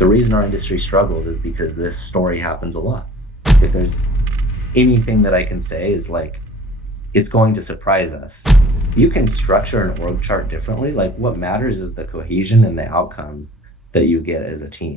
the reason our industry struggles is because this story happens a lot. If there's anything that I can say is like, it's going to surprise us. You can structure an org chart differently. Like what matters is the cohesion and the outcome that you get as a team.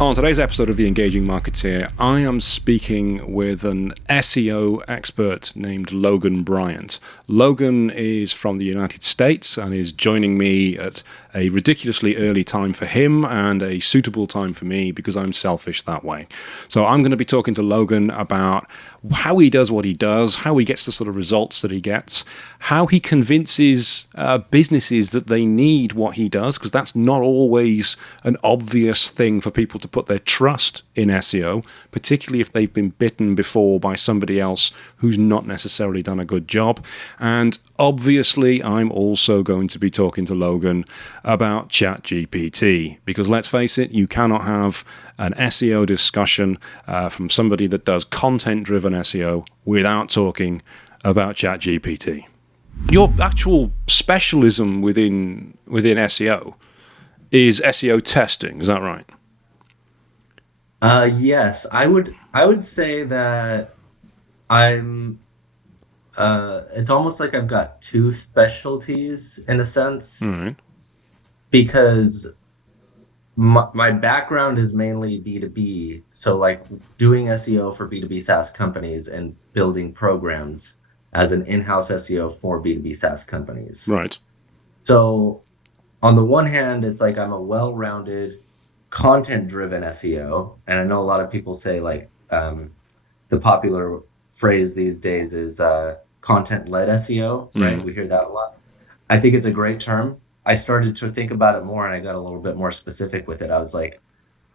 On today's episode of The Engaging Marketeer, I am speaking with an SEO expert named Logan Bryant. Logan is from the United States and is joining me at a ridiculously early time for him and a suitable time for me because I'm selfish that way. So I'm going to be talking to Logan about how he does what he does, how he gets the sort of results that he gets, how he convinces businesses that they need what he does, because that's not always an obvious thing for people to put their trust in SEO, particularly if they've been bitten before by somebody else who's not necessarily done a good job. And obviously, I'm also going to be talking to Logan about ChatGPT, because let's face it, you cannot have an SEO discussion from somebody that does content-driven SEO without talking about ChatGPT. Your actual specialism within SEO is SEO testing, is that right? Yes, I would say that I'm it's almost like I've got two specialties in a sense, All right. because my background is mainly B2B. So like doing SEO for B2B SaaS companies and building programs as an in-house SEO for B2B SaaS companies. Right. So on the one hand, it's like I'm a well-rounded content-driven SEO. And I know a lot of people say like the popular phrase these days is content-led SEO, right? We hear that a lot. I think it's a great term. I started to think about it more and I got a little bit more specific with it. I was like,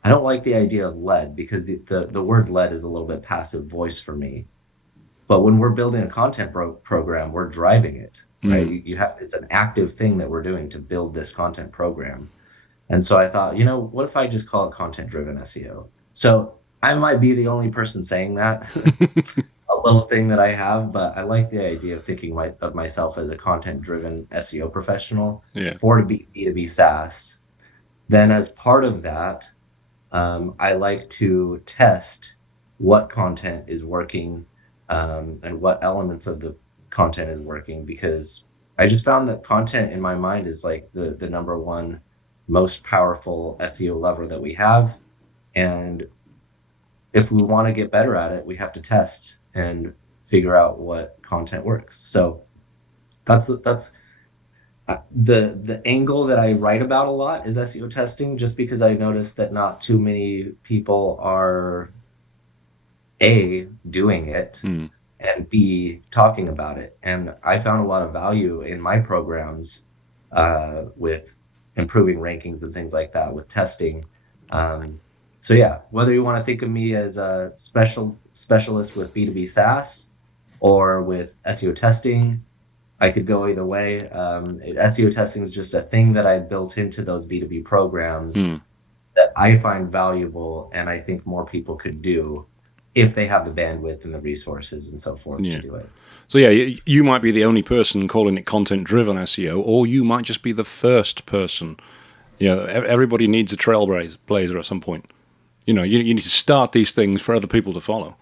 I don't like the idea of led, because the word led is a little bit passive voice for me. But when we're building a content program, we're driving it, right? You have, it's an active thing that we're doing to build this content program. And so I thought, what if I just call it content-driven SEO? So I might be the only person saying that. It's a little thing that I have, but I like the idea of thinking of myself as a content-driven SEO professional for B2B SaaS. Then as part of that, I like to test what content is working and what elements of the content is working, because I just found that content in my mind is like the number one most powerful SEO lever that we have. And if we want to get better at it, we have to test and figure out what content works. So that's the angle that I write about a lot is SEO testing, just because I noticed that not too many people are A, doing it, and B, talking about it. And I found a lot of value in my programs with improving rankings and things like that with testing. So yeah, whether you want to think of me as a specialist with B2B SaaS or with SEO testing, I could go either way. SEO testing is just a thing that I built into those B2B programs that I find valuable, and I think more people could do if they have the bandwidth and the resources and so forth to do it. So yeah, you might be the only person calling it content-driven SEO, or you might just be the first person. Everybody needs a trailblazer at some point. You need to start these things for other people to follow.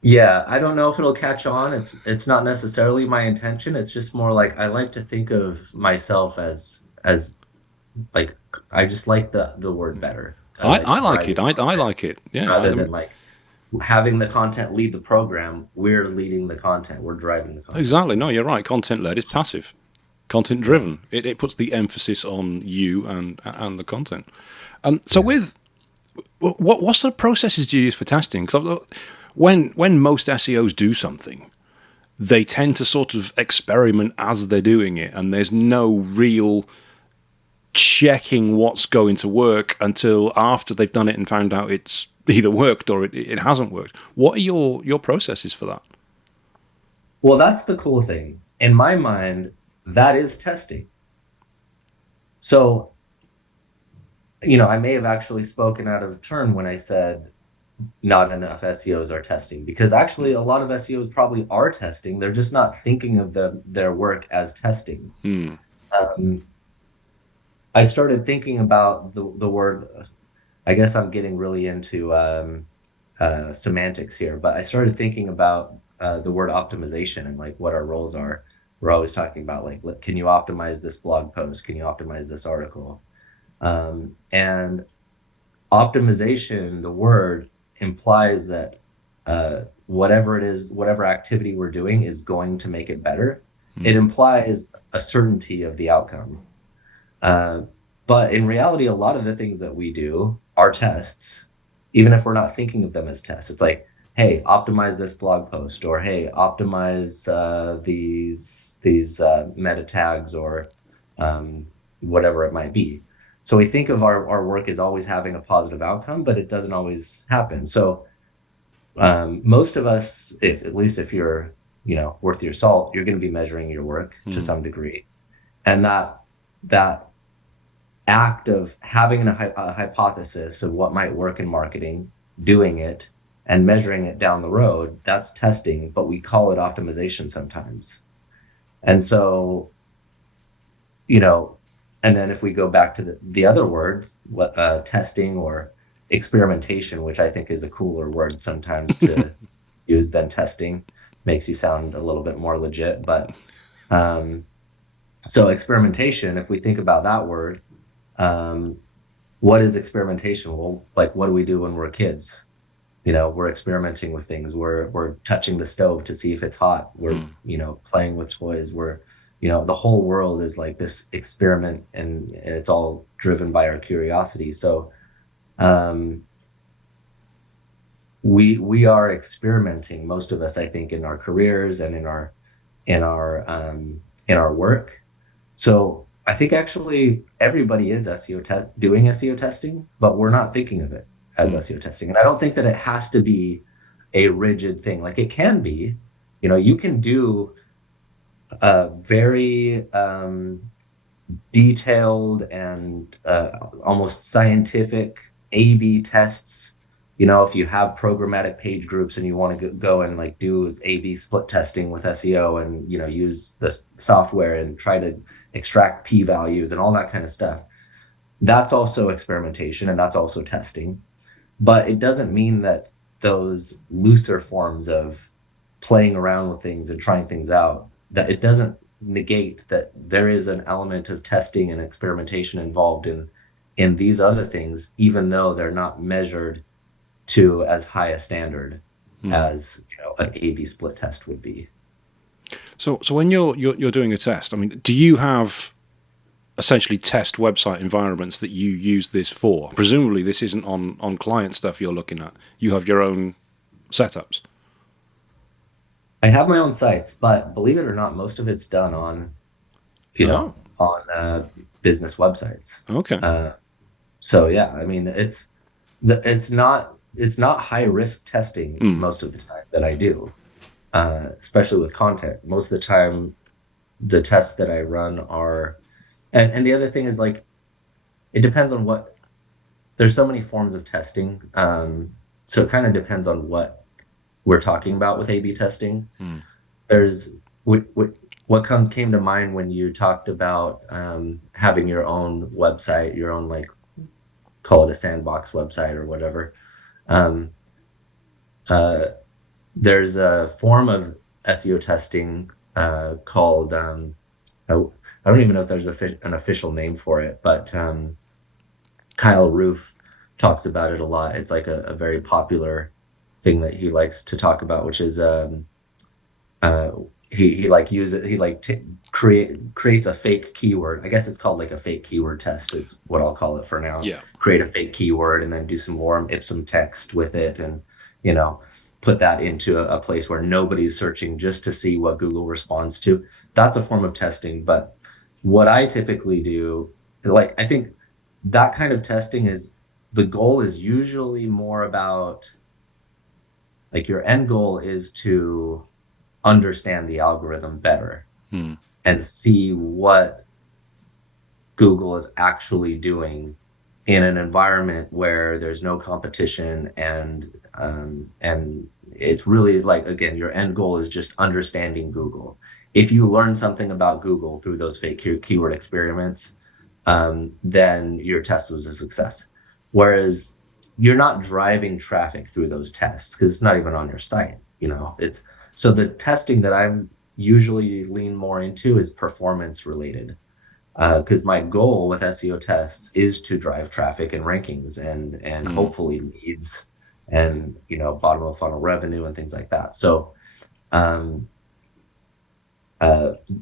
Yeah, I don't know if it'll catch on. It's not necessarily my intention. It's just more like I like to think of myself as like, I just like the word better. I like it. I like it. Yeah. Rather than like having the content lead the program, we're leading the content. We're driving the content. Exactly. No, you're right. Content-led is passive. Content-driven. It puts the emphasis on you and the content. What sort of processes do you use for testing? Because when most SEOs do something, they tend to sort of experiment as they're doing it, and there's no real checking what's going to work until after they've done it and found out it's either worked or it hasn't worked. What are your processes for that? Well, that's the cool thing. In my mind, that is testing. So, I may have actually spoken out of turn when I said not enough SEOs are testing, because actually a lot of SEOs probably are testing. They're just not thinking of their work as testing. I started thinking about the word I guess I'm getting really into semantics here, but I started thinking about the word optimization and like what our roles are. We're always talking about like, can you optimize this blog post? Can you optimize this article? And optimization, the word implies that whatever it is, whatever activity we're doing is going to make it better. It Mm. implies a certainty of the outcome. Uh, but in reality, a lot of the things that we do are tests, even if we're not thinking of them as tests. It's like, hey, optimize this blog post, or hey, optimize these meta tags, or whatever it might be. So we think of our work as always having a positive outcome, but it doesn't always happen. So most of us, if at least if you're worth your salt, you're going to be measuring your work to Mm. some degree, and that act of having a hypothesis of what might work in marketing, doing it, and measuring it down the road, that's testing, but we call it optimization sometimes. And so, you know, and then if we go back to the other words, what testing or experimentation, which I think is a cooler word sometimes to use than testing, makes you sound a little bit more legit. But um, so experimentation, if we think about that word, um, what is experimentation? Well, like what do we do when we're kids? We're experimenting with things. We're touching the stove to see if it's hot. We're, Mm. playing with toys. The whole world is like this experiment, and it's all driven by our curiosity. So um, we are experimenting, most of us, I think, in our careers and in our work. So I think actually everybody is doing SEO testing, but we're not thinking of it as Mm. SEO testing. And I don't think that it has to be a rigid thing. Like it can be, you can do a very detailed and almost scientific A/B tests. If you have programmatic page groups and you want to go and like do A/B split testing with SEO, and use the software and try to extract p values and all that kind of stuff, that's also experimentation and that's also testing. But it doesn't mean that those looser forms of playing around with things and trying things out, that it doesn't negate that there is an element of testing and experimentation involved in these other things, even though they're not measured to as high a standard Mm. as an A/B split test would be. So when you're doing a test, I mean, do you have essentially test website environments that you use this for? Presumably, this isn't on client stuff you're looking at. You have your own setups. I have my own sites, but believe it or not, most of it's done you Oh, know, on business websites. okay. Uh, so yeah, I mean, it's not high risk testing Mm. most of the time that I do, especially with content. Most of the time, the tests that I run are, and the other thing is like it depends on what. There's so many forms of testing, so it kind of depends on what we're talking about with A/B testing. Mm. There's what came to mind when you talked about having your own website, your own, like, call it a sandbox website or whatever. Um, uh, there's a form of SEO testing called I don't even know if there's an official name for it, but Kyle Roof talks about it a lot. It's like a very popular thing that he likes to talk about, which is uh, he like use it. He like creates a fake keyword. I guess it's called like a fake keyword test is what I'll call it for now. Yeah. Create a fake keyword and then do some warm Ipsum text with it, and you know put that into a place where nobody's searching just to see what Google responds to. That's a form of testing. But what I typically do, like, I think that kind of testing is, the goal is usually more about, like, your end goal is to understand the algorithm better Mm. and see what Google is actually doing in an environment where there's no competition, and it's really like, again, your end goal is just understanding Google. If you learn something about Google through those fake keyword experiments, then your test was a success. Whereas you're not driving traffic through those tests because it's not even on your site. It's so the testing that I'm usually lean more into is performance related. Because my goal with SEO tests is to drive traffic and rankings and Mm. hopefully leads and bottom of funnel revenue and things like that. So um,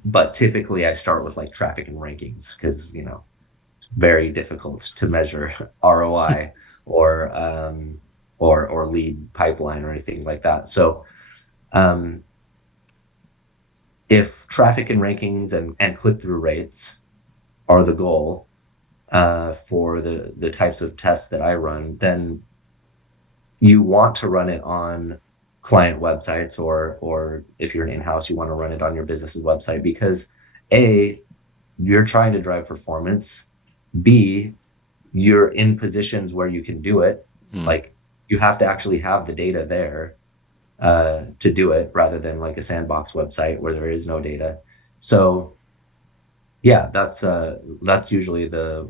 but typically I start with like traffic and rankings because it's very difficult to measure ROI or or lead pipeline or anything like that. So um, if traffic and rankings and click-through rates are the goal for the types of tests that I run, then you want to run it on client websites, or if you're an in-house, you want to run it on your business's website because A, you're trying to drive performance. B, you're in positions where you can do it. Mm. Like you have to actually have the data there to do it rather than like a sandbox website where there is no data. So yeah, that's usually the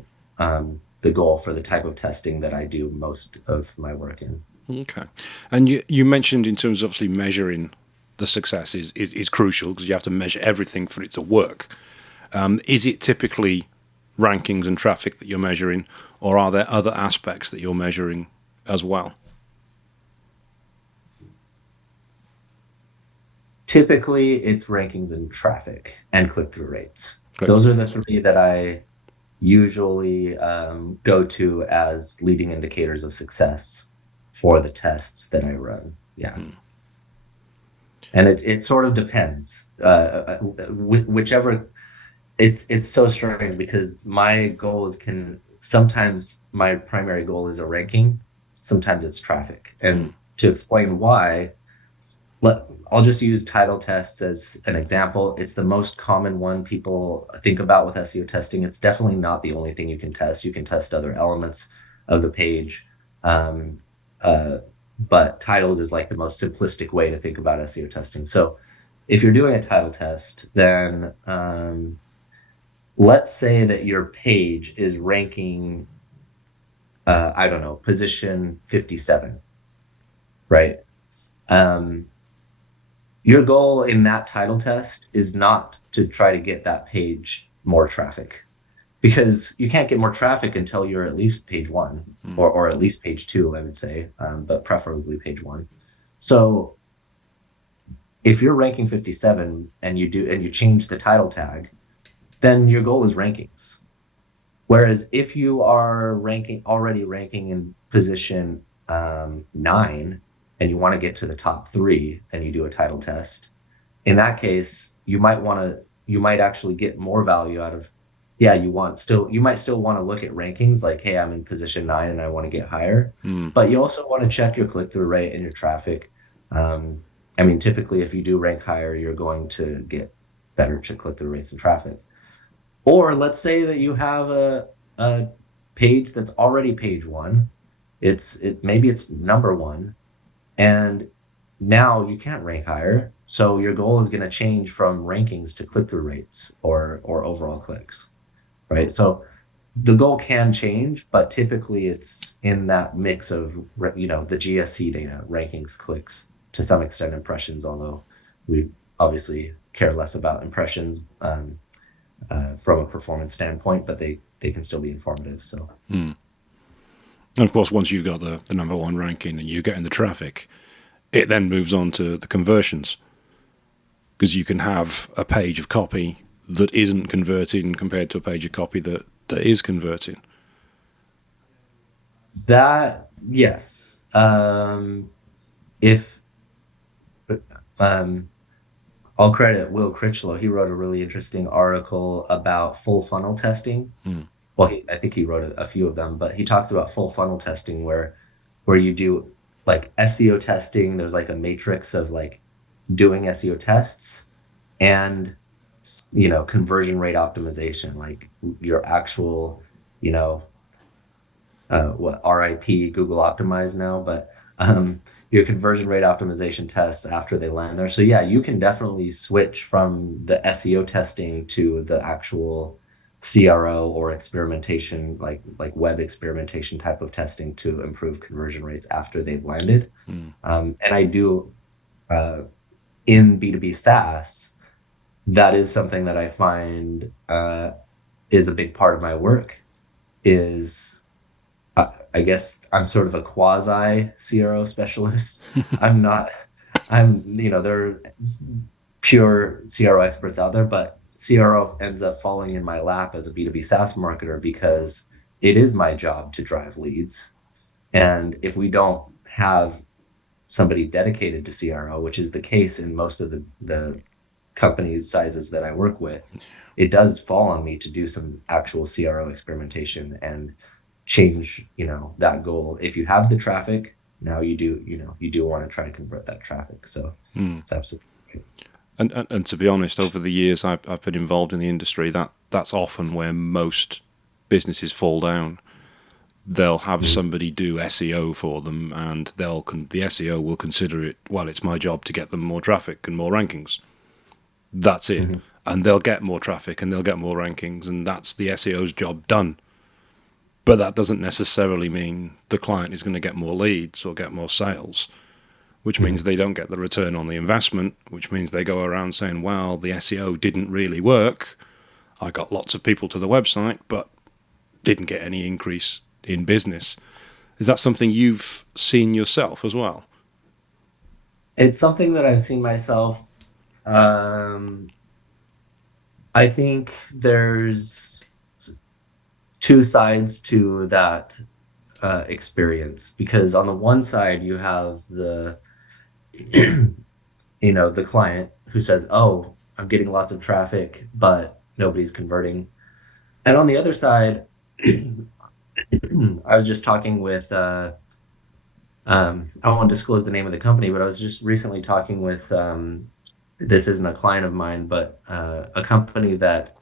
goal for the type of testing that I do most of my work in. Okay. And you mentioned in terms of obviously measuring the success is crucial because you have to measure everything for it to work. Is it typically rankings and traffic that you're measuring, or are there other aspects that you're measuring as well? Typically, it's rankings and traffic and click-through rates. Click Those through are the rates. three that I usually go to as leading indicators of success for the tests that I run. Yeah. Mm. And it sort of depends. Whichever it's so strange because my goals can sometimes my primary goal is a ranking, sometimes it's traffic. Mm. And to explain why, I'll just use title tests as an example. It's the most common one people think about with SEO testing. It's definitely not the only thing you can test. You can test other elements of the page. Um, uh, but titles is like the most simplistic way to think about SEO testing. So if you're doing a title test, then let's say that your page is ranking, I don't know, position 57, right? Um, your goal in that title test is not to try to get that page more traffic because you can't get more traffic until you're at least page one Mm. or at least page two, I would say, but preferably page one. So if you're ranking 57 and you change the title tag, then your goal is rankings. Whereas if you are already ranking in position 9 and you want to get to the top 3 and you do a title test, in that case, you might actually get more value out of, yeah, you might still want to look at rankings like, hey, I'm in position 9 and I want to get higher, Mm. but you also want to check your click-through rate and your traffic. I mean, typically, if you do rank higher, you're going to get better click-through rates and traffic. Or let's say that you have a page that's already page one. Maybe it's number one, and now you can't rank higher. So your goal is going to change from rankings to click-through rates or overall clicks, right? So the goal can change, but typically it's in that mix of the GSC data, rankings, clicks, to some extent impressions, although we obviously care less about impressions from a performance standpoint, but they can still be informative. So Mm. And of course, once you've got the number one ranking and you're getting the traffic, it then moves on to the conversions because you can have a page of copy that isn't converting compared to a page of copy that is converting. that, yes, if um, I'll credit Will Critchlow. He wrote a really interesting article about full funnel testing. Mm. Well, I think he wrote a few of them, but he talks about full funnel testing where you do like SEO testing. There's like a matrix of like doing SEO tests and conversion rate optimization, like your actual you know what RIP Google optimize now, but your conversion rate optimization tests after they land there. So yeah, you can definitely switch from the SEO testing to the actual CRO or experimentation, like web experimentation type of testing to improve conversion rates after they've landed. Mm. And I do uh, in B2B SaaS, that is something that I find is a big part of my work is I guess I'm sort of a quasi CRO specialist. I'm not, there are pure CRO experts out there, but CRO ends up falling in my lap as a B2B SaaS marketer because it is my job to drive leads. And if we don't have somebody dedicated to CRO, which is the case in most of the companies sizes that I work with, it does fall on me to do some actual CRO experimentation and change, that goal. If you have the traffic, now you do want to try to convert that traffic. So Mm. it's absolutely great. And to be honest, over the years I've been involved in the industry, that's often where most businesses fall down. They'll have Mhm. somebody do SEO for them, and the SEO will consider it, well, it's my job to get them more traffic and more rankings. That's it. Mhm. And they'll get more traffic and they'll get more rankings, and that's the SEO's job done. But that doesn't necessarily mean the client is going to get more leads or get more sales, which means Mhm. they don't get the return on the investment, which means they go around saying, well, the SEO didn't really work. I got lots of people to the website, but didn't get any increase in business. Is that something you've seen yourself as well? It's something that I've seen myself. Um, I think there's two sides to that experience because on the one side you have the the client who says, "Oh, I'm getting lots of traffic, but nobody's converting." And on the other side, I was just talking with I won't disclose the name of the company, but I was just recently talking with this isn't a client of mine, but a company that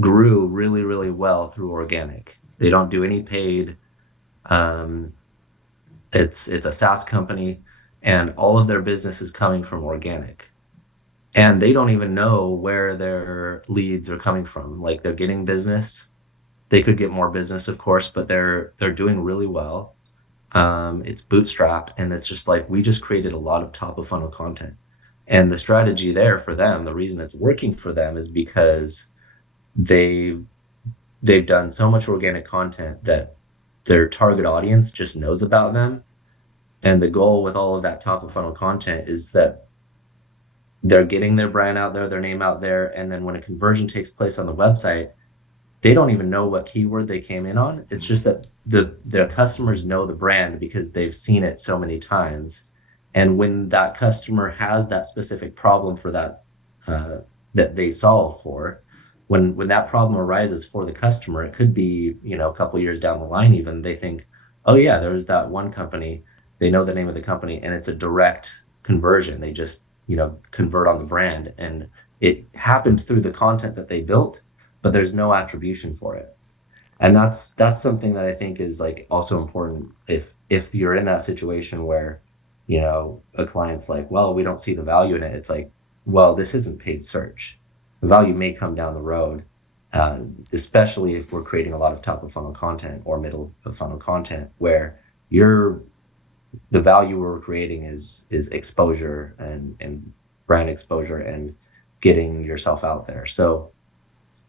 grew really, really well through organic. They don't do any paid. Um, it's a SaaS company, and all of their business is coming from organic. And they don't even know where their leads are coming from. Like they're getting business. They could get more business, of course, but they're doing really well. It's bootstrapped, and it's just like we just created a lot of top of funnel content. And the strategy there for them, the reason it's working for them is because they they've done so much organic content that their target audience just knows about them. And the goal with all of that top of funnel content is that they're getting their brand out there, their name out there, and then when a conversion takes place on the website, they don't even know what keyword they came in on. It's just that their customers know the brand because they've seen it so many times. And when that customer has that specific problem for uh, that they solve for, when that problem arises for the customer, it could be a couple years down the line. Even they think, oh yeah, there was that one company. They know the name of the company, and it's a direct conversion. They just convert on the brand, and it happened through the content that they built, but there's no attribution for it. And that's something that I think is like also important if you're in that situation where a client's like, well, we don't see the value in it. It's like, well, this isn't paid search. The value may come down the road, especially if we're creating a lot of top of funnel content or middle of funnel content where you're the value we're creating is exposure and brand exposure and getting yourself out there. So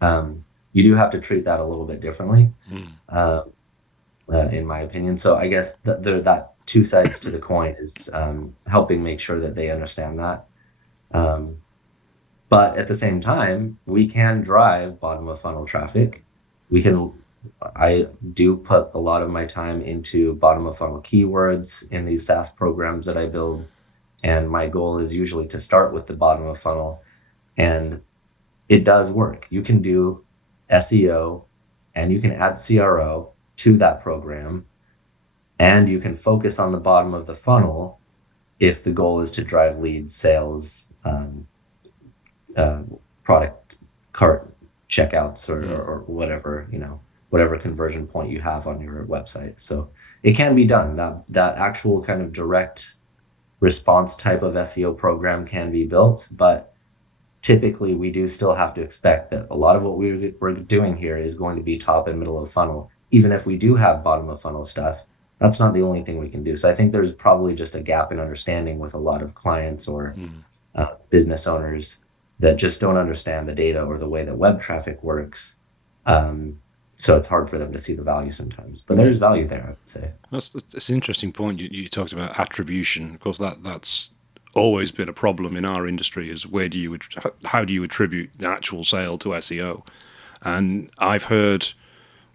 you do have to treat that a little bit differently, Mm. uh, in my opinion. So I guess that two sides to the coin is helping make sure that they understand that. Um, but at the same time, we can drive bottom of funnel traffic. We can, I do put a lot of my time into bottom of funnel keywords in these SaaS programs that I build. And my goal is usually to start with the bottom of funnel. And it does work. You can do SEO and you can add CRO to that program, and you can focus on the bottom of the funnel if the goal is to drive leads, sales, uh, product cart checkouts, Mm. or whatever, whatever conversion point you have on your website. So it can be done. That actual kind of direct response type of SEO program can be built, but typically we do still have to expect that a lot of what we're doing here is going to be top and middle of funnel. Even if we do have bottom of funnel stuff, that's not the only thing we can do. So I think there's probably just a gap in understanding with a lot of clients or Mm. business owners that just don't understand the data or the way that web traffic works. Um, so it's hard for them to see the value sometimes, but there's value there, I would say. That's an interesting point. You talked about attribution. Of course, that's always been a problem in our industry. Is where do you how do you attribute the actual sale to SEO? And I've heard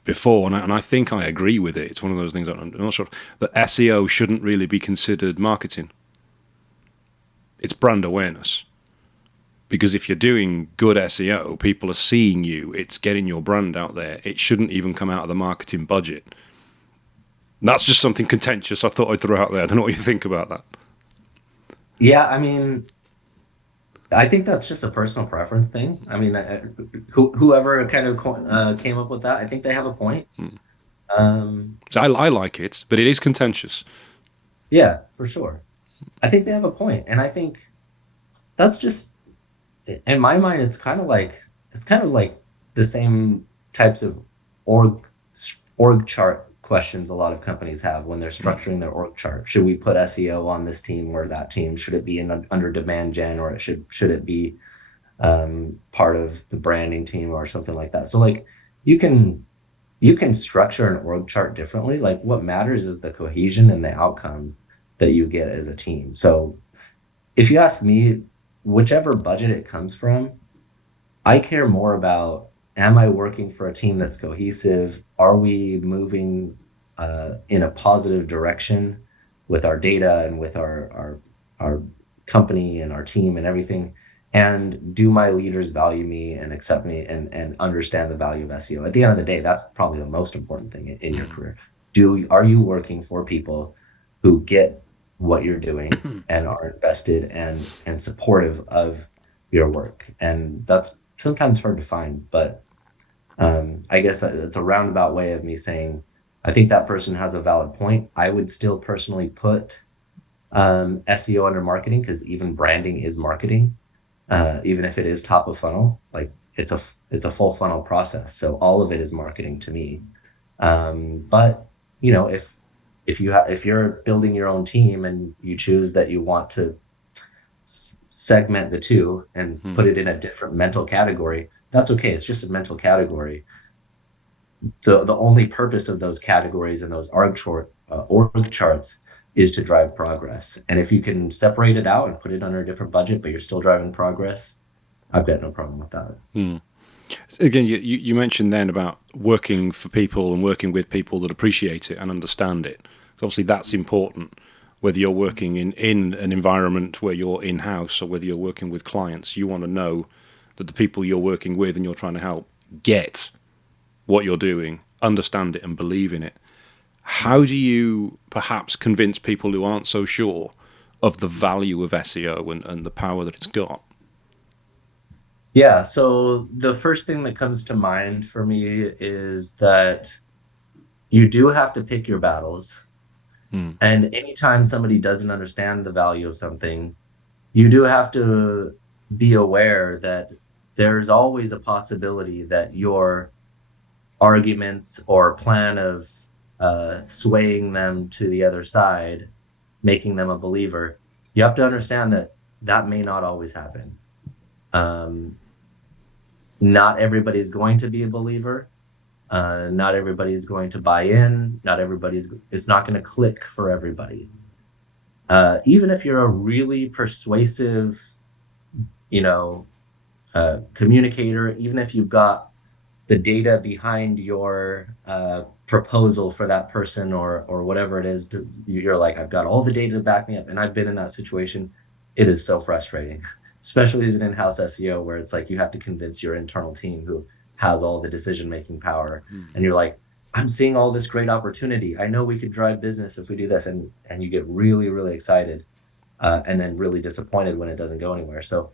before, and I think I agree with it. It's one of those things I'm not sure that SEO shouldn't really be considered marketing. It's brand awareness. Because if you're doing good SEO, people are seeing you. It's getting your brand out there. It shouldn't even come out of the marketing budget. That's just something contentious I thought I'd throw out there. I don't know what you think about that. Yeah, I mean, I think that's just a personal preference thing. I mean, whoever kind of came up with that, I think they have a point. So I like it, but it is contentious. Yeah, for sure. I think they have a point, and I think that's just in my mind. It's kind of like the same types of org org chart questions a lot of companies have when they're structuring their org chart. Should we put SEO on this team or that team? Should it be under demand gen, or should it be part of the branding team or something like that? So like you can you can structure an org chart differently. Like what matters is the cohesion and the outcome that you get as a team. So if you ask me, whichever budget it comes from, I care more about, am I working for a team that's cohesive? Are we moving in a positive direction with our data and with our company and our team and everything? And do my leaders value me and accept me and understand the value of SEO? At the end of the day, that's probably the most important thing in your career. Are you working for people who get what you're doing and are invested and supportive of your work? And that's sometimes hard to find, but I guess it's a roundabout way of me saying I think that person has a valid point. I would still personally put SEO under marketing, because even branding is marketing, even if it is top of funnel. Like it's a full funnel process, so all of it is marketing to me. But if you're building your own team and you choose that you want to segment the two and put it in a different mental category, that's okay. It's just a mental category. The only purpose of those categories and those org charts is to drive progress. And if you can separate it out and put it under a different budget, but you're still driving progress, I've got no problem with that. Again, you mentioned then about working for people and working with people that appreciate it and understand it. Obviously, that's important, whether you're working in an environment where you're in-house or whether you're working with clients. You want to know that the people you're working with and you're trying to help get what you're doing, understand it and believe in it. How do you perhaps convince people who aren't so sure of the value of SEO and the power that it's got? Yeah, so the first thing that comes to mind for me is that you do have to pick your battles. And anytime somebody doesn't understand the value of something, you do have to be aware that there's always a possibility that your arguments or plan of swaying them to the other side, making them a believer, you have to understand that that may not always happen. Um, Not everybody's going to be a believer. Not everybody's going to buy in. It's not going to click for everybody. Even if you're a really persuasive, you know, communicator, even if you've got the data behind your proposal for that person or whatever it is, you're like, I've got all the data to back me up. And I've been in that situation. It is so frustrating, especially as an in-house SEO, where it's like you have to convince your internal team who has all the decision-making power. And you're like, I'm seeing all this great opportunity. I know we could drive business if we do this. And you get really, really excited and then really disappointed when it doesn't go anywhere. So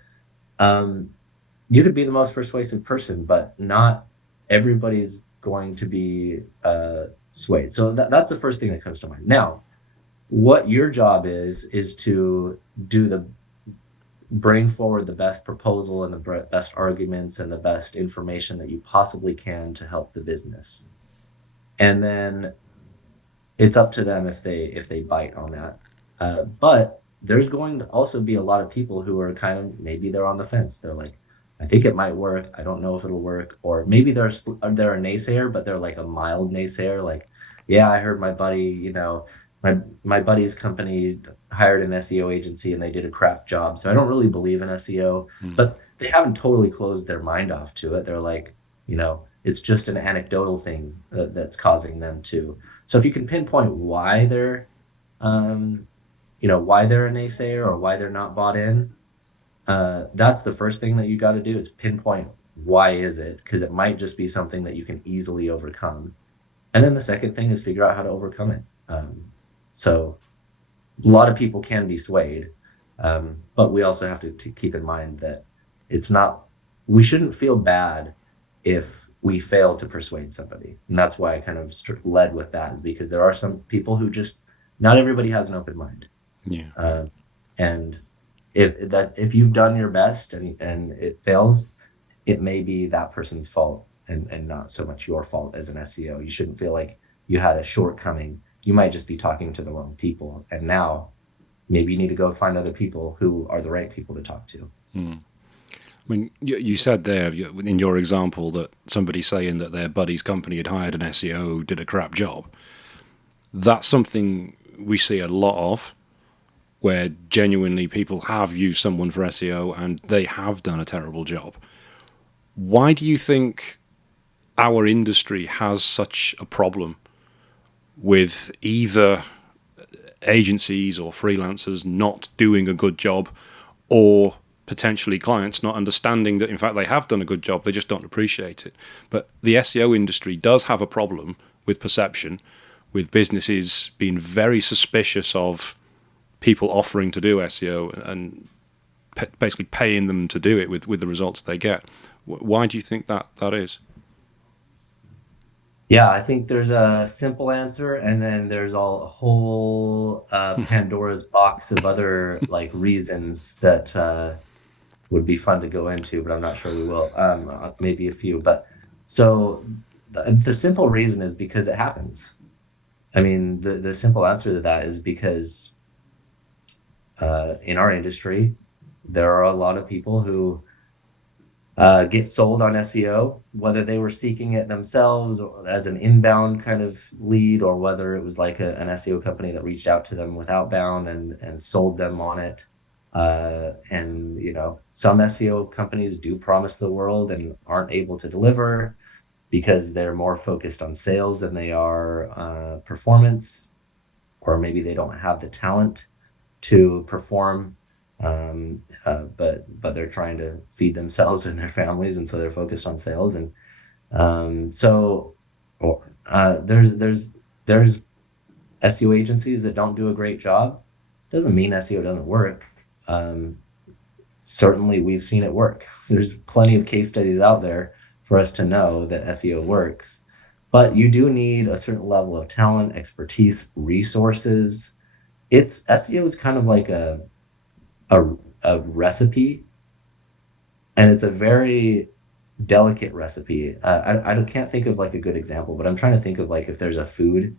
you could be the most persuasive person, but not everybody's going to be swayed. So that's the first thing that comes to mind. Now, what your job is to do bring forward the best proposal and the best arguments and the best information that you possibly can to help the business. And then it's up to them if they bite on that. But there's going to also be a lot of people who are kind of, maybe they're on the fence. They're like, I think it might work. I don't know if it'll work. Or maybe they're a naysayer, but they're like a mild naysayer. Like, yeah, I heard my buddy, my buddy's company hired an SEO agency and they did a crap job. So I don't really believe in SEO, Mm. but they haven't totally closed their mind off to it. They're like, it's just an anecdotal thing that's causing them to. So if you can pinpoint um, why they're a naysayer or why they're not bought in, that's the first thing that you got to do is pinpoint why is it, because it might just be something that you can easily overcome. And then the second thing is figure out how to overcome it. So a lot of people can be swayed, but we also have to keep in mind that it's not, we shouldn't feel bad if we fail to persuade somebody. And that's why I kind of led with that, is because there are some people who just, not everybody has an open mind. Yeah. And if you've done your best and it fails, it may be that person's fault and not so much your fault as an SEO. You shouldn't feel like you had a shortcoming. You might just be talking to the wrong people. And now maybe you need to go find other people who are the right people to talk to. Mm. I mean, you said there in your example that somebody saying that their buddy's company had hired an SEO who did a crap job. That's something we see a lot of, where genuinely people have used someone for SEO and they have done a terrible job. Why do you think our industry has such a problem with either agencies or freelancers not doing a good job, or potentially clients not understanding that in fact they have done a good job, they just don't appreciate it? But the SEO industry does have a problem with perception, with businesses being very suspicious of people offering to do SEO and basically paying them to do it with the results they get. Why do you think that is? Yeah, I think there's a simple answer, and then there's a whole Pandora's box of other like reasons that would be fun to go into, but I'm not sure we will. Maybe a few, but so the simple reason is because it happens. I mean, the simple answer to that is because in our industry, there are a lot of people who get sold on SEO, whether they were seeking it themselves or as an inbound kind of lead, or whether it was like an SEO company that reached out to them with outbound and sold them on it. And some SEO companies do promise the world and aren't able to deliver because they're more focused on sales than they are performance, or maybe they don't have the talent to perform. But they're trying to feed themselves and their families, and so they're focused on sales. And there's SEO agencies that don't do a great job. Doesn't mean SEO doesn't work. Certainly, we've seen it work. There's plenty of case studies out there for us to know that SEO works. But you do need a certain level of talent, expertise, resources. SEO is kind of like a recipe, and it's a very delicate recipe. I can't think of like a good example, but I'm trying to think of like if there's a food.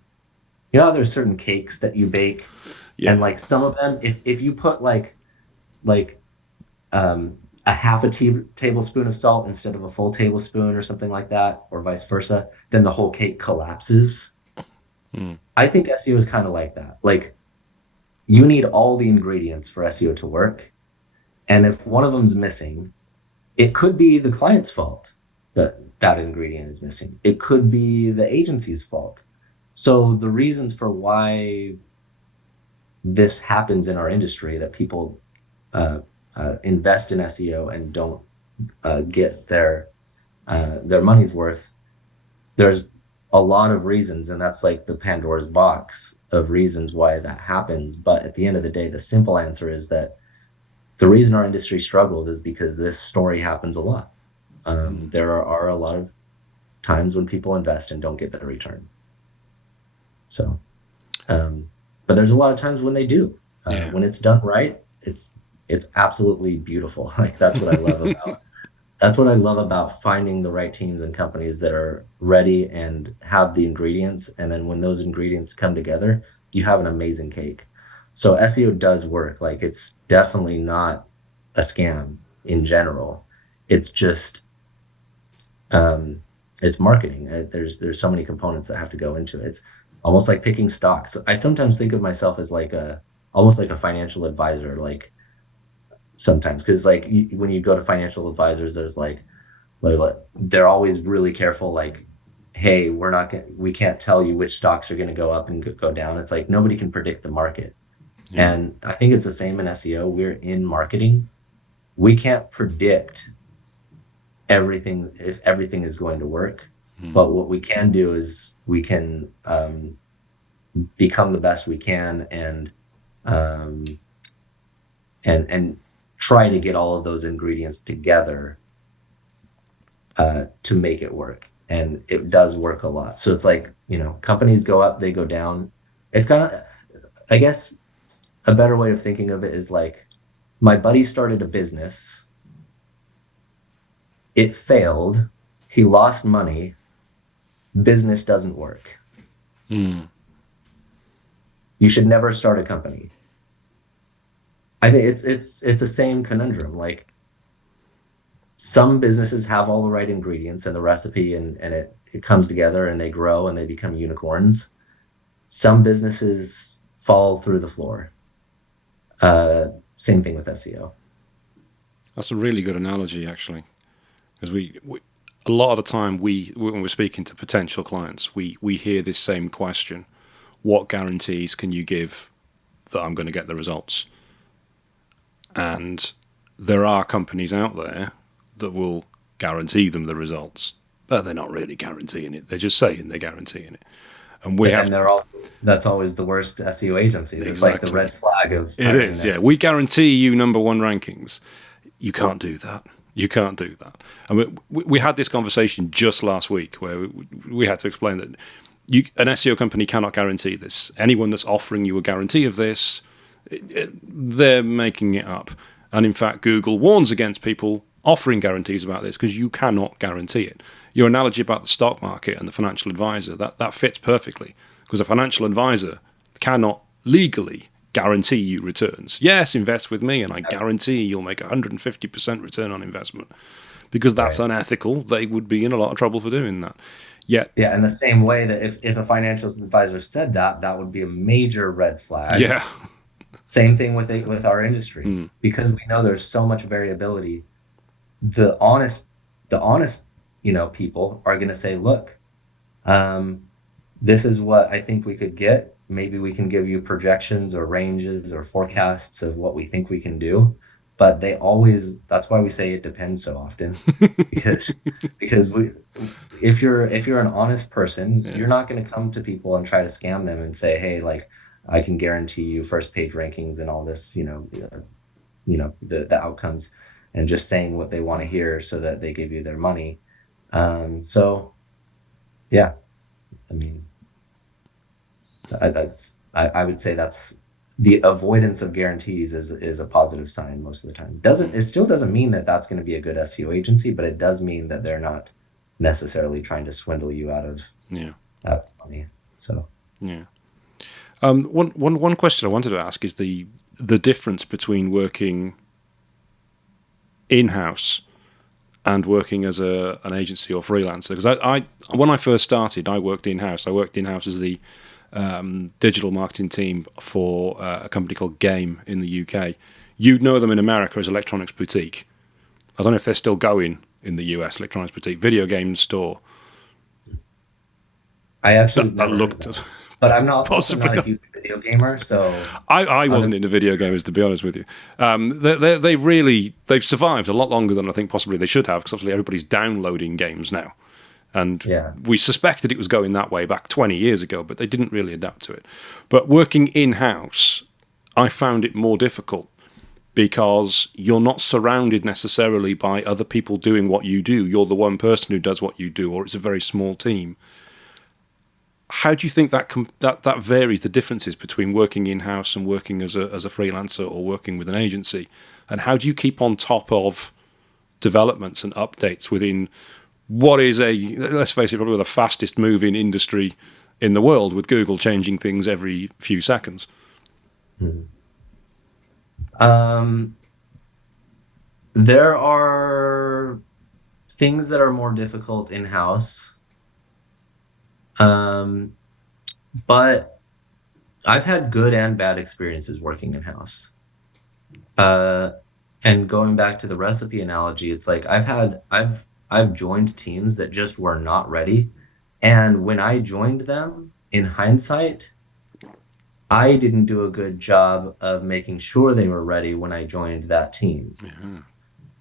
There's certain cakes that you bake, Yeah. and like some of them, if you put like a half a tablespoon of salt instead of a full tablespoon or something like that, or vice versa, then the whole cake collapses. Mm. I think SEO is kind of like that. Like, you need all the ingredients for SEO to work. And if one of them's missing, it could be the client's fault that that ingredient is missing. It could be the agency's fault. So the reasons for why this happens in our industry, that people invest in SEO and don't get their money's worth, there's a lot of reasons, and that's like the Pandora's box of reasons why that happens. But at the end of the day, the simple answer is that the reason our industry struggles is because this story happens a lot. There are a lot of times when people invest and don't get the return. So, but there's a lot of times when they do. Yeah. When it's done right, it's it's absolutely beautiful. Like that's what I love about finding the right teams and companies that are ready and have the ingredients. And then when those ingredients come together, you have an amazing cake. So SEO does work. Like it's definitely not a scam in general. It's just it's marketing. There's so many components that have to go into it. It's almost like picking stocks. I sometimes think of myself as like a almost like a financial advisor. Like sometimes because like when you go to financial advisors, there's like they're always really careful. Like, hey, we can't tell you which stocks are going to go up and go down. It's like nobody can predict the market. Yeah. And I think it's the same in SEO. We're in marketing. We can't predict everything if everything is going to work. But what we can do is we can become the best we can um, and try to get all of those ingredients together to make it work. And it does work a lot. So it's like, companies go up, they go down. It's kind of, I guess, a better way of thinking of it is like my buddy started a business. It failed. He lost money. Business doesn't work. Mm. You should never start a company. I think it's the same conundrum. Like some businesses have all the right ingredients and the recipe and it comes together and they grow and they become unicorns. Some businesses fall through the floor. Same thing with SEO. That's a really good analogy, actually, because we a lot of the time when we're speaking to potential clients, we hear this same question: what guarantees can you give that I'm going to get the results? And there are companies out there that will guarantee them the results, but they're not really guaranteeing it. They're just saying they're guaranteeing it. And That's always the worst SEO agencies. It's like the exactly, red flag of it is. Yeah, we guarantee you #1 rankings. You can't do that. You can't do that. And we had this conversation just last week where we had to explain that an SEO company cannot guarantee this. Anyone that's offering you a guarantee of this, they're making it up. And in fact, Google warns against people offering guarantees about this because you cannot guarantee it. Your analogy about the stock market and the financial advisor, that fits perfectly, because a financial advisor cannot legally guarantee you returns. Yes, invest with me and I guarantee you'll make 150% return on investment, because that's Right. unethical. They would be in a lot of trouble for doing that. Yet, Yeah, in the same way that if a financial advisor said that, that would be a major red flag. yeah, Same thing with our industry, because we know there's so much variability. The honest, the honest, people are going to say, look, this is what I think we could get. Maybe we can give you projections or ranges or forecasts of what we think we can do. But that's why we say it depends so often, because if you're an honest person, yeah, you're not going to come to people and try to scam them and say, hey, like I can guarantee you first page rankings and all this, the outcomes, and just saying what they want to hear so that they give you their money. So yeah, I mean, I would say that's the avoidance of guarantees is a positive sign most of the time. It still doesn't mean that that's going to be a good SEO agency, but it does mean that they're not necessarily trying to swindle you out of yeah, money. So yeah. One question I wanted to ask is the difference between working in-house and working as an agency or freelancer. Because I when I first started, I worked in-house. I worked in-house as the digital marketing team for a company called Game in the UK. You'd know them in America as Electronics Boutique. I don't know if they're still going in the US, Electronics Boutique, video game store. I actually That never heard of looked that. But I'm not also not a possibly. huge video gamer, so I other wasn't into video games, to be honest with you. They've survived a lot longer than I think possibly they should have, because obviously everybody's downloading games now. And yeah. we suspected it was going that way back 20 years ago, but they didn't really adapt to it. But working in-house, I found it more difficult, because you're not surrounded necessarily by other people doing what you do. You're the one person who does what you do, or it's a very small team. How do you think that varies, the differences between working in house and working as a freelancer or working with an agency? And how do you keep on top of developments and updates within what is let's face it, probably the fastest moving industry in the world, with Google changing things every few seconds? Mhm. Um, there are things that are more difficult in house, um, but I've had good and bad experiences working in house. Uh, and going back to the recipe analogy, it's like I've joined teams that just were not ready, and when I joined them, in hindsight, I didn't do a good job of making sure they were ready when I joined that team. Yeah.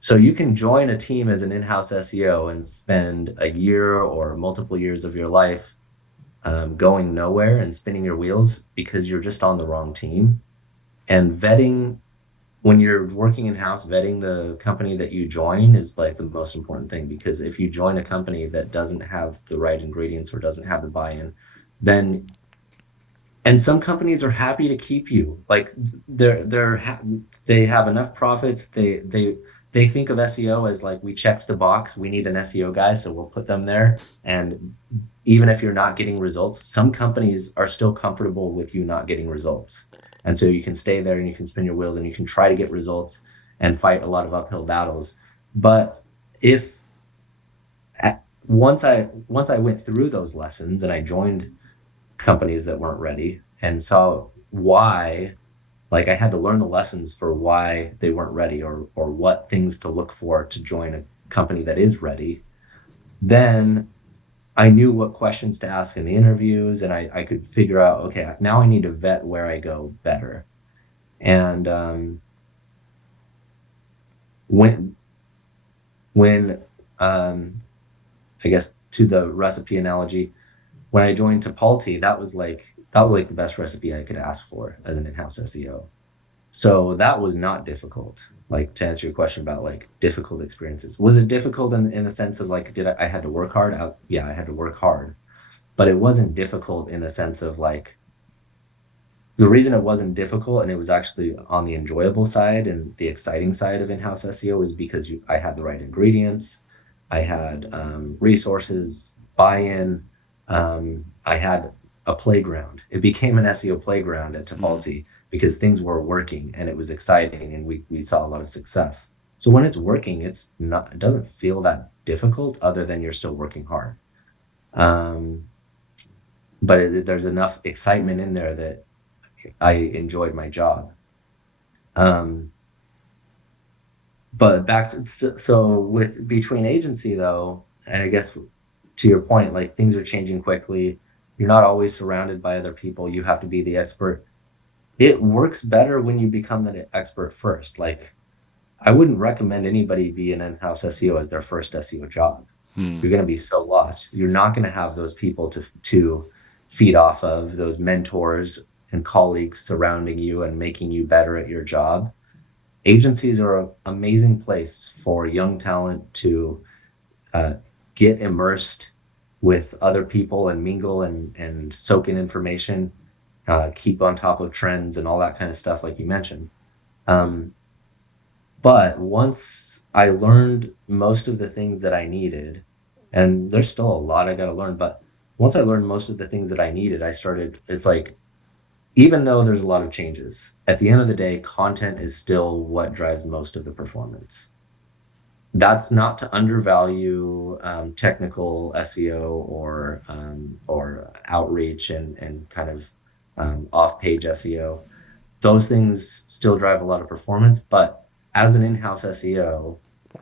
So you can join a team as an in-house SEO and spend a year or multiple years of your life going nowhere and spinning your wheels because you're just on the wrong team. And vetting, when you're working in-house, vetting the company that you join is like the most important thing, because if you join a company that doesn't have the right ingredients or doesn't have the buy-in, then and some companies are happy to keep you. Like they have enough profits. They think of SEO as like, we checked the box. We need an SEO guy, so we'll put them there. And even if you're not getting results, some companies are still comfortable with you not getting results. And so you can stay there and you can spin your wheels and you can try to get results and fight a lot of uphill battles. But if once I went through those lessons and I joined companies that weren't ready and saw why, like I had to learn the lessons for why they weren't ready, or what things to look for to join a company that is ready, then I knew what questions to ask in the interviews, and I could figure out, okay, now I need to vet where I go better. And when when I guess, to the recipe analogy, when I joined Tipalti, that was like the best recipe I could ask for as an in-house SEO. So that was not difficult. Like, to answer your question about like difficult experiences, was it difficult in the sense of like, I had to work hard? Yeah, I had to work hard, but it wasn't difficult in the sense of like, the reason it wasn't difficult and it was actually on the enjoyable side and the exciting side of in-house SEO is because I had the right ingredients, I had resources, buy-in, I had a playground. It became an SEO playground at Tipalti because things were working and it was exciting and we saw a lot of success. So when it's working, it doesn't feel that difficult other than you're still working hard. Um, but there's enough excitement in there that I enjoyed my job. Um, but back to, so with between agency though, and I guess to your point, like things are changing quickly. You're not always surrounded by other people. You have to be the expert. It works better when you become the expert first. Like, I wouldn't recommend anybody be an in-house SEO as their first SEO job. You're going to be so lost. You're not going to have those people to feed off of, those mentors and colleagues surrounding you and making you better at your job. Agencies are an amazing place for young talent to uh, get immersed with other people and mingle and soak in information, keep on top of trends and all that kind of stuff, like you mentioned. Um, but once I learned most of the things that I needed, and there's still a lot I got to learn, but once I learned most of the things that I needed, it's like, even though there's a lot of changes, at the end of the day, content is still what drives most of the performance. That's not to undervalue technical SEO or outreach and kind of off-page SEO. Those things still drive a lot of performance, but as an in-house SEO,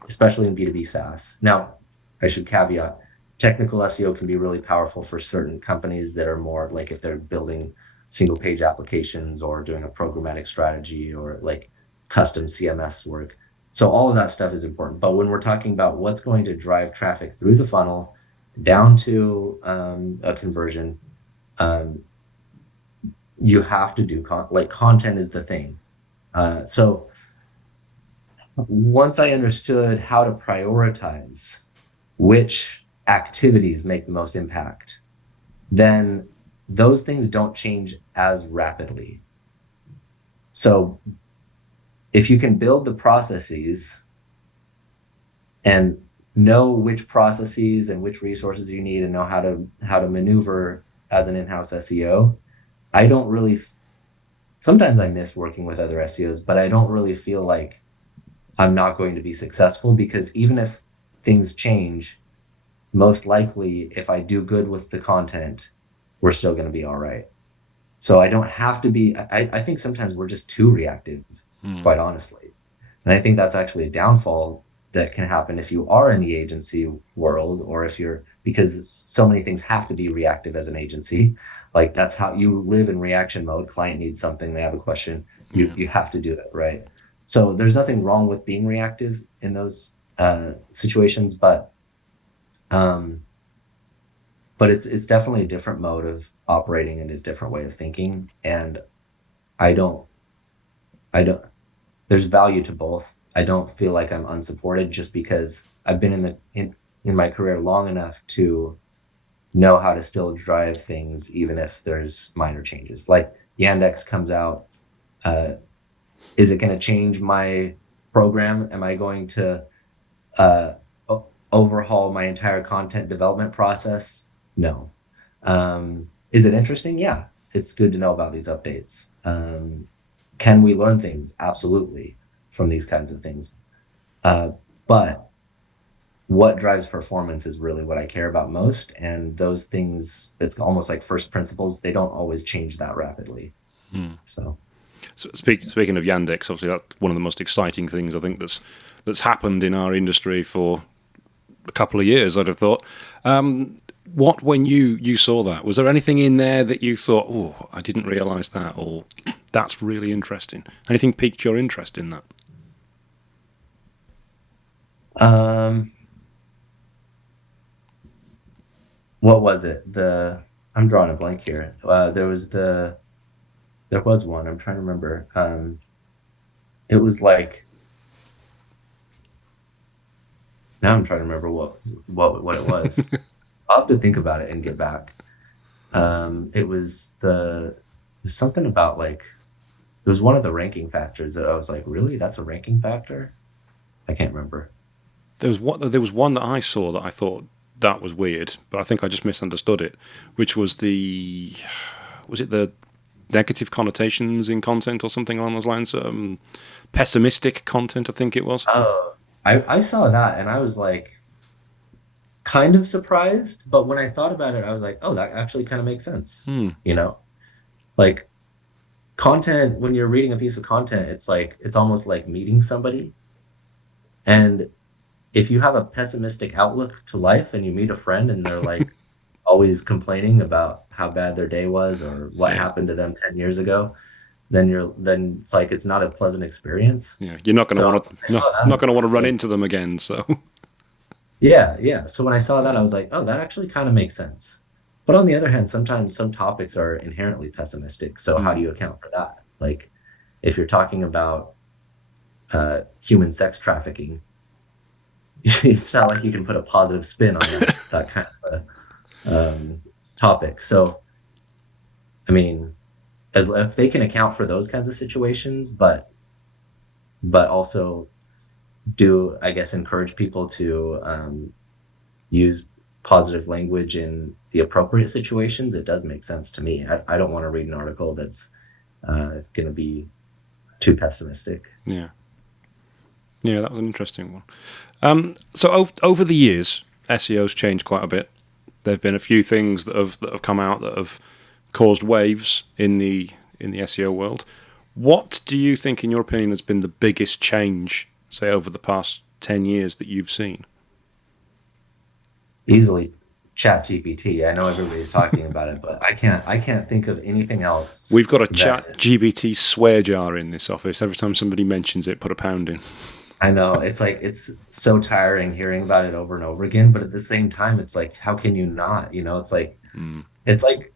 especially in B2B SaaS, now I should caveat, technical SEO can be really powerful for certain companies that are more like, if they're building single page applications or doing a programmatic strategy or like custom CMS work. So all of that stuff is important. But when we're talking about what's going to drive traffic through the funnel down to a conversion, um, you have to do like content is the thing. So once I understood how to prioritize which activities make the most impact, then those things don't change as rapidly. So if you can build the processes and know which processes and which resources you need and know how to maneuver as an in-house SEO, I don't really sometimes I miss working with other SEOs, but I don't really feel like I'm not going to be successful, because even if things change, most likely if I do good with the content, we're still going to be all right. So I don't have to be, I think sometimes we're just too reactive, Hmm. quite honestly. And I think that's actually a downfall that can happen if you are in the agency world, or if you're, because so many things have to be reactive as an agency. Like that's how you live, in reaction mode. Client needs something, they have a question, you Yeah. you have to do that, right? So there's nothing wrong with being reactive in those situations, um, but it's definitely a different mode of operating and a different way of thinking. And I don't I don't there's value to both. I don't feel like I'm unsupported, just because I've been in my career long enough to know how to still drive things even if there's minor changes. Like Yandex comes out, uh, is it going to change my program? Am I going to uh, overhaul my entire content development process? No. Is it interesting? Yeah, it's good to know about these updates. Can we learn things? Absolutely, from these kinds of things. Uh, but what drives performance is really what I care about most. And those things, it's almost like first principles, they don't always change that rapidly. So, So speaking of Yandex, obviously that's one of the most exciting things I think that's happened in our industry for a couple of years. I'd have thought. What when you saw that? Was there anything in there that you thought, oh, I didn't realise that, or that's really interesting? Anything piqued your interest in that? um, what was it? I'm drawing a blank here. There was one. I'm trying to remember. It was like, now I'm trying to remember what it was. I'll have to think about it and get back. It was something about like, it was one of the ranking factors that I was like, really? That's a ranking factor? I can't remember. There was one that I saw that I thought that was weird, but I think I just misunderstood it, which was was it the negative connotations in content or something along those lines? Pessimistic content, I think it was. Oh, I saw that and I was like kind of surprised, but when I thought about it, I was like, oh, that actually kind of makes sense. Hmm. You know, like content, when you're reading a piece of content, it's like it's almost like meeting somebody. And if you have a pessimistic outlook to life and you meet a friend and they're like always complaining about how bad their day was or what Yeah, happened to them 10 years ago, then it's like it's not a pleasant experience. yeah. You're not going to So want when I to saw not that, going to I want to was run like, into them again. So yeah, yeah. So when I saw that, I was like, oh, that actually kind of makes sense. But on the other hand, sometimes some topics are inherently pessimistic. So how do you account for that? Like if you're talking about human sex trafficking, it's not like you can put a positive spin on that kind of topic. So I mean, as if they can account for those kinds of situations, but also do, I guess, encourage people to use positive language in the appropriate situations, it does make sense to me. I don't want to read an article that's going to be too pessimistic. yeah, yeah, that was an interesting one. So over the years, SEO's changed quite a bit. There've been a few things that have come out that have caused waves in the SEO world. What do you think, in your opinion, has been the biggest change, say, over the past 10 years that you've seen? Easily chat GPT. I know everybody's talking about it, but I can't think of anything else We've got a that chat GBT swear jar in this office. Every time somebody mentions it, put a pound in. I know it's like it's so tiring hearing about it over and over again, but at the same time, it's like, how can you not? It's like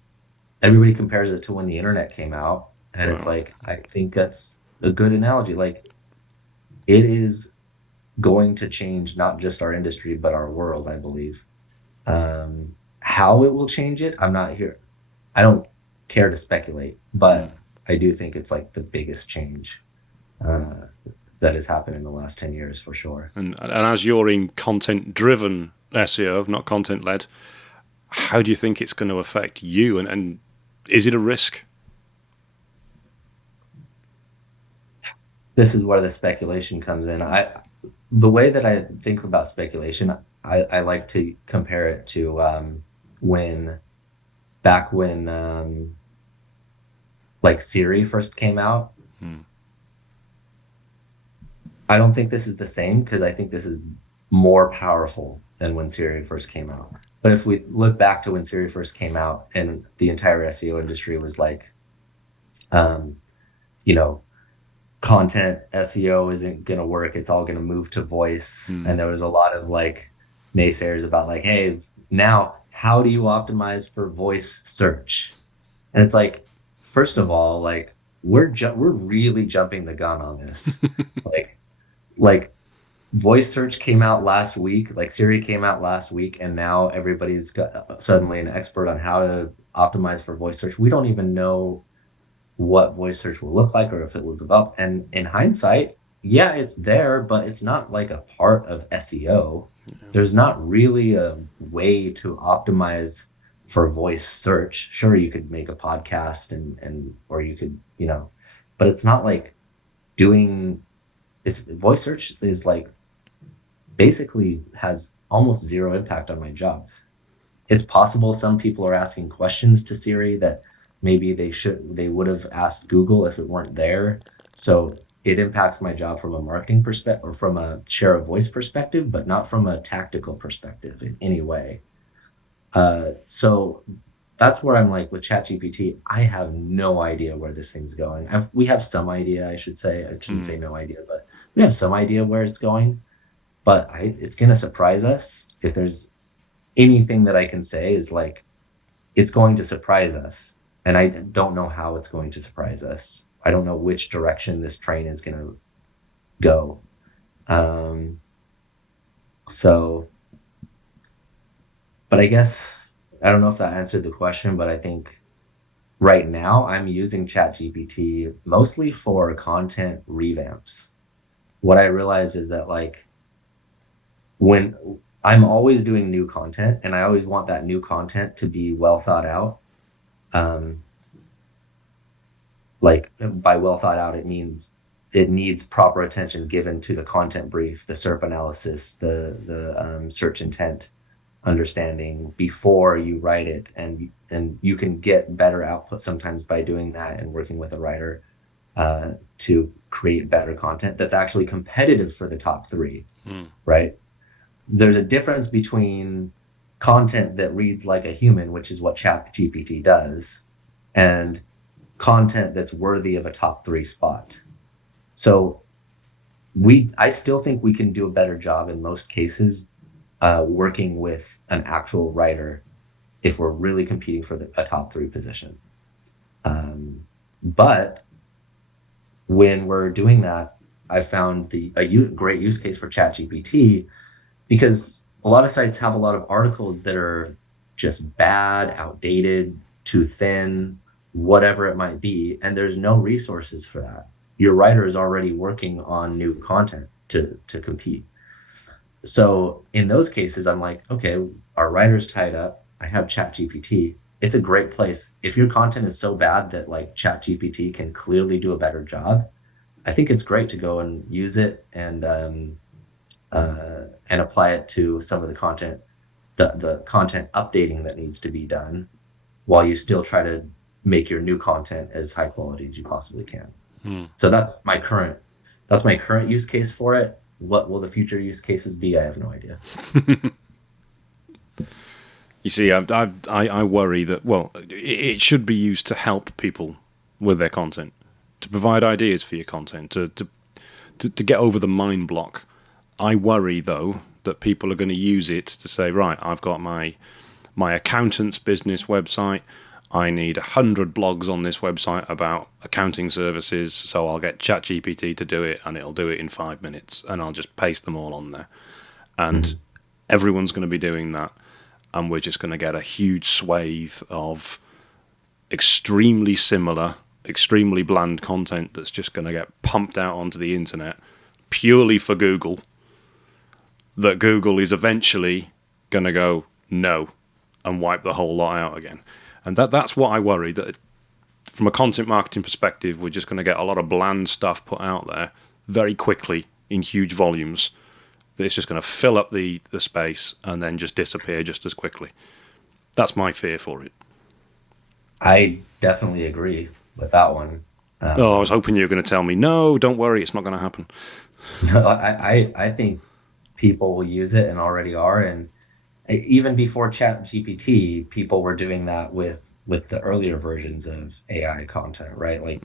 everybody compares it to when the internet came out, and it's Well, like I think that's a good analogy. Like it is going to change not just our industry, but our world, I believe. How it will change it, I'm not here. I don't care to speculate, but I do think it's like the biggest change uh, that has happened in the last 10 years for sure. And as you're in content-driven SEO, not content-led, how do you think it's going to affect you? And is it a risk? This is where the speculation comes in. The way that I think about speculation, I like to compare it to when back when like Siri first came out. I don't think this is the same because I think this is more powerful than when Siri first came out. But if we look back to when Siri first came out and the entire SEO industry was like, um, you know, content SEO isn't going to work. It's all going to move to voice. And there was a lot of like naysayers about like, hey, now how do you optimize for voice search? And it's like, first of all, like we're really jumping the gun on this. like like voice search came out last week, like Siri came out last week, and now everybody's got suddenly an expert on how to optimize for voice search. We don't even know what voice search will look like or if it will develop. And in hindsight, yeah, it's there, but it's not like a part of SEO. There's not really a way to optimize for voice search. Sure, you could make a podcast and or you could, but it's not like doing it's voice search is like basically has almost zero impact on my job. It's possible some people are asking questions to Siri that maybe they would have asked Google if it weren't there. So it impacts my job from a marketing perspective or from a share of voice perspective, but not from a tactical perspective in any way. So that's where I'm like with ChatGPT, I have no idea where this thing's going. We have some idea, I should say. I shouldn't say no idea, but we have some idea where it's going. But it's going to surprise us. If there's anything that I can say is like, it's going to surprise us. And I don't know how it's going to surprise us. I don't know which direction this train is going to go. So, but I guess, I don't know if that answered the question, but I think right now I'm using ChatGPT mostly for content revamps. What I realized is that like when I'm always doing new content and I always want that new content to be well thought out. Like by well thought out, it means it needs proper attention given to the content brief, the SERP analysis, the search intent understanding before you write it, and you can get better output sometimes by doing that and working with a writer to create better content that's actually competitive for the top three, right? There's a difference between content that reads like a human, which is what ChatGPT does, and content that's worthy of a top three spot. So I still think we can do a better job in most cases working with an actual writer if we're really competing for a top three position. But when we're doing that, I found a great use case for ChatGPT because a lot of sites have a lot of articles that are just bad, outdated, too thin, whatever it might be, and there's no resources for that. Your writer is already working on new content to compete. So in those cases, I'm like, okay, our writer's tied up. I have ChatGPT. It's a great place. If your content is so bad that like ChatGPT can clearly do a better job, I think it's great to go and use it and apply it to some of the content, the content updating that needs to be done, while you still try to make your new content as high quality as you possibly can. So that's my current use case for it. What will the future use cases be? I have no idea. You see, I worry that, well, it should be used to help people with their content, to provide ideas for your content, to get over the mind block. I worry, though, that people are going to use it to say, right, I've got my accountant's business website. I need 100 blogs on this website about accounting services, so I'll get ChatGPT to do it, and it'll do it in 5 minutes, and I'll just paste them all on there. And everyone's going to be doing that, and we're just going to get a huge swathe of extremely similar, extremely bland content that's just going to get pumped out onto the internet purely for Google, that Google is eventually going to go no and wipe the whole lot out again. And that's what I worry, that from a content marketing perspective, we're just going to get a lot of bland stuff put out there very quickly in huge volumes. That it's just going to fill up the space and then just disappear just as quickly. That's my fear for it. I definitely agree with that one. I was hoping you were going to tell me, no, don't worry, it's not going to happen. No, I think people will use it and already are. And even before Chat GPT, people were doing that with the earlier versions of AI content, right? Like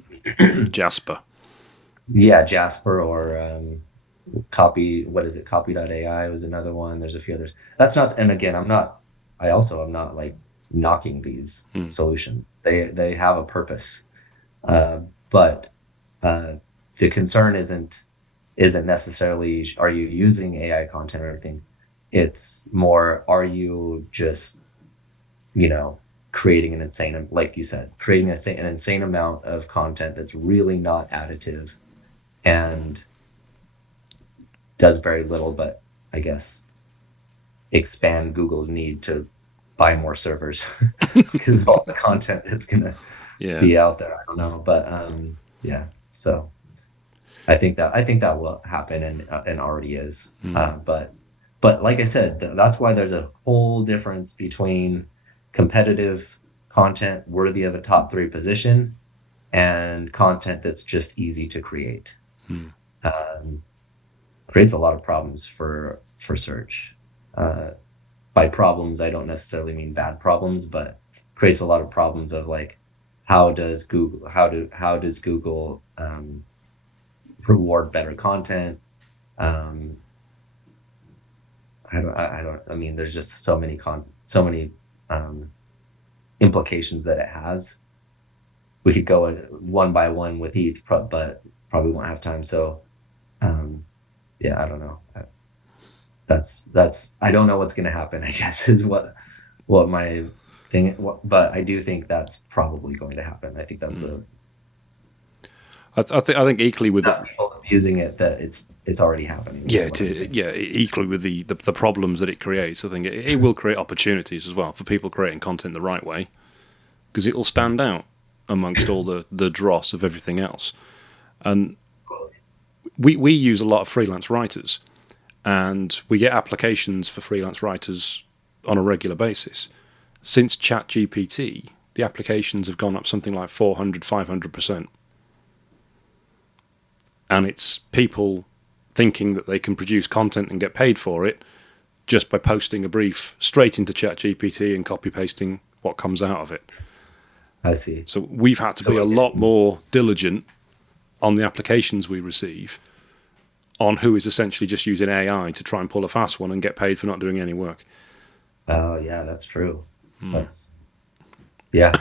Jasper. yeah, Jasper or what is it? Copy.ai was another one. There's a few others. That's not, and again, I'm not like knocking these solutions. They have a purpose. But the concern isn't necessarily are you using AI content or anything. It's more, are you just, creating an insane, like you said, creating an insane amount of content that's really not additive and does very little, but I guess expand Google's need to buy more servers because of all the content that's gonna be out there. I don't know, but yeah. So I think that will happen and already is. But like I said, that's why there's a whole difference between competitive content worthy of a top 3 position and content that's just easy to create. Creates a lot of problems for search. By problems, I don't necessarily mean bad problems, but creates a lot of problems of like, how does Google reward better content? I mean, there's just so many implications that it has. We could go one by one with each, but probably won't have time. So, yeah, I don't know. That's I don't know what's going to happen, I guess, is what my thing. But I do think that's probably going to happen. I think that's I think equally with people abusing it, that it's already happening. Yeah, equally with the problems that it creates. I think it will create opportunities as well for people creating content the right way, because it will stand out amongst all the dross of everything else. And we use a lot of freelance writers, and we get applications for freelance writers on a regular basis. Since ChatGPT, the applications have gone up something like 400, 500%. And it's people thinking that they can produce content and get paid for it just by posting a brief straight into ChatGPT and copy-pasting what comes out of it. I see. So we've had to be a lot more diligent on the applications we receive on who is essentially just using AI to try and pull a fast one and get paid for not doing any work. Oh, yeah, that's true. Yeah.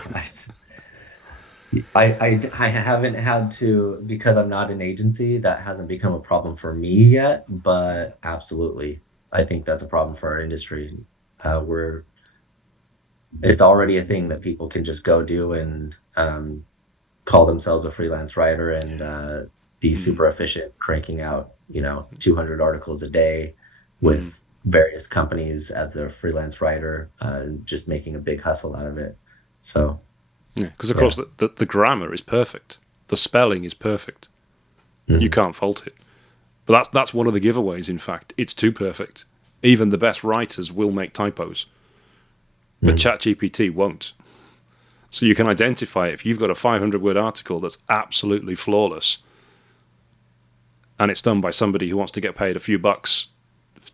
I haven't had to, because I'm not an agency, that hasn't become a problem for me yet, but absolutely. I think that's a problem for our industry. It's already a thing that people can just go do and call themselves a freelance writer and be super efficient, cranking out 200 articles a day with various companies as their freelance writer, just making a big hustle out of it. So yeah, because of course the grammar is perfect, the spelling is perfect, you can't fault it. But that's one of the giveaways. In fact, it's too perfect. Even the best writers will make typos, but ChatGPT won't. So you can identify if you've got a 500-word article that's absolutely flawless, and it's done by somebody who wants to get paid a few bucks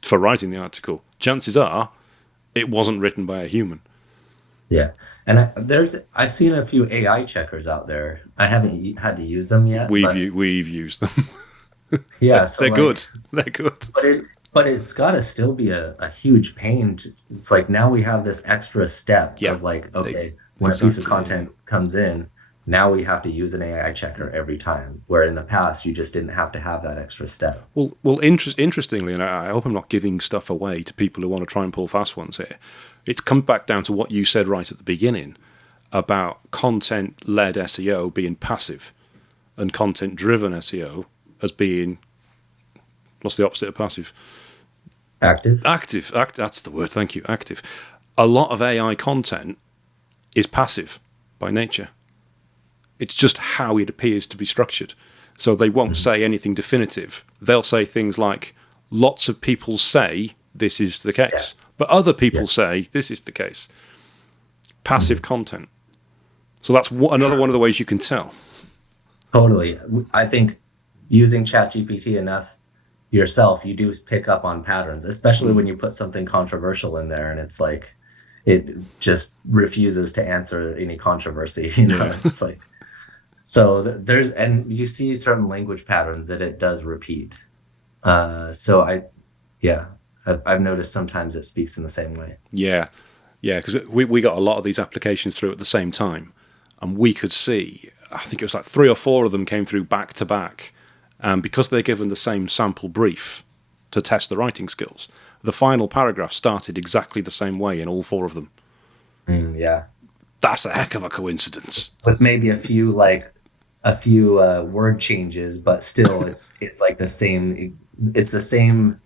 for writing the article. Chances are, it wasn't written by a human. Yeah, and I've seen a few AI checkers out there. I haven't had to use them yet. We've used them. Yeah, they're good. They're good. But it's got to still be a huge pain. It's like now we have this extra step of like, okay, when a piece of content comes in, now we have to use an AI checker every time. Where in the past you just didn't have to have that extra step. Well, interestingly, and I hope I'm not giving stuff away to people who want to try and pull fast ones here. It's come back down to what you said right at the beginning. about content-led SEO being passive and content-driven SEO as being, what's the opposite of passive? Active. Active. That's the word. Thank you. Active. A lot of AI content is passive by nature. It's just how it appears to be structured. So they won't say anything definitive. They'll say things like, lots of people say this is the case, but other people say this is the case. Passive content. So that's another one of the ways you can tell. Totally. I think using ChatGPT enough yourself, you do pick up on patterns, especially when you put something controversial in there and it's like, it just refuses to answer any controversy. It's like, so there's, and you see certain language patterns that it does repeat. So I've noticed sometimes it speaks in the same way. Yeah, because we got a lot of these applications through at the same time, and we could see, I think it was like 3 or 4 of them came through back to back, and because they're given the same sample brief to test the writing skills, the final paragraph started exactly the same way in all 4 of them. Yeah, that's a heck of a coincidence. With maybe a few word changes, but still, it's like the same. It's the same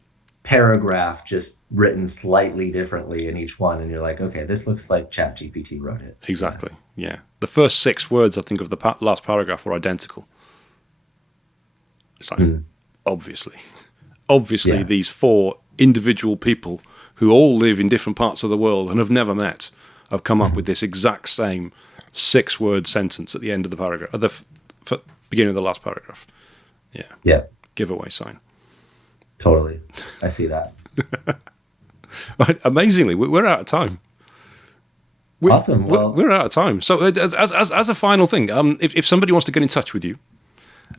paragraph, just written slightly differently in each one, and you're like, okay, this looks like ChatGPT wrote it. Exactly. Yeah. The first 6 words, I think, of the last paragraph were identical. It's like, obviously, these 4 individual people who all live in different parts of the world and have never met have come up with this exact same 6-word sentence at the end of the paragraph, at the beginning of the last paragraph. Yeah. Giveaway sign. Totally. I see that. Right. Amazingly, we're out of time. Awesome. Well, we're out of time. So as a final thing, if somebody wants to get in touch with you,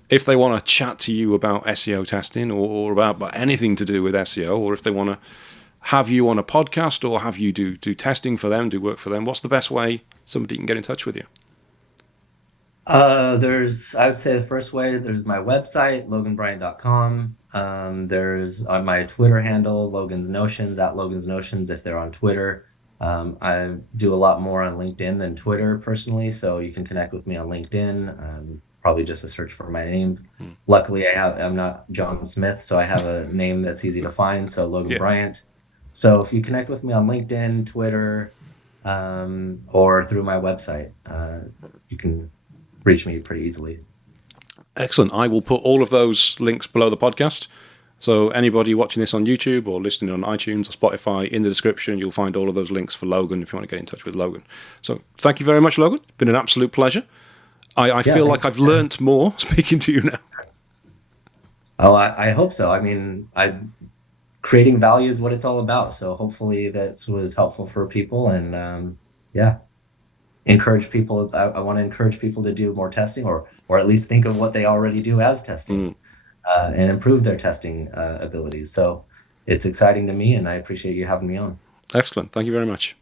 if they want to chat to you about SEO testing or about anything to do with SEO, or if they want to have you on a podcast or have you do testing for them, do work for them, what's the best way somebody can get in touch with you? I would say the first way, there's my website, loganbryant.com. There's on my Twitter handle, Logan's Notions, at Logan's Notions, if they're on Twitter. I do a lot more on LinkedIn than Twitter personally, so you can connect with me on LinkedIn. Probably just a search for my name. Luckily, I'm not John Smith, so I have a name that's easy to find. So Logan Bryant. So if you connect with me on LinkedIn, Twitter, or through my website, you can reach me pretty easily. Excellent. I will put all of those links below the podcast. So anybody watching this on YouTube or listening on iTunes or Spotify, in the description, you'll find all of those links for Logan if you want to get in touch with Logan. So thank you very much, Logan. It's been an absolute pleasure. I feel like I've learnt more speaking to you now. Oh, I hope so. I mean, creating value is what it's all about. So hopefully that was helpful for people, and encourage people. I want to encourage people to do more testing, or at least think of what they already do as testing, and improve their testing abilities. So it's exciting to me, and I appreciate you having me on. Excellent. Thank you very much.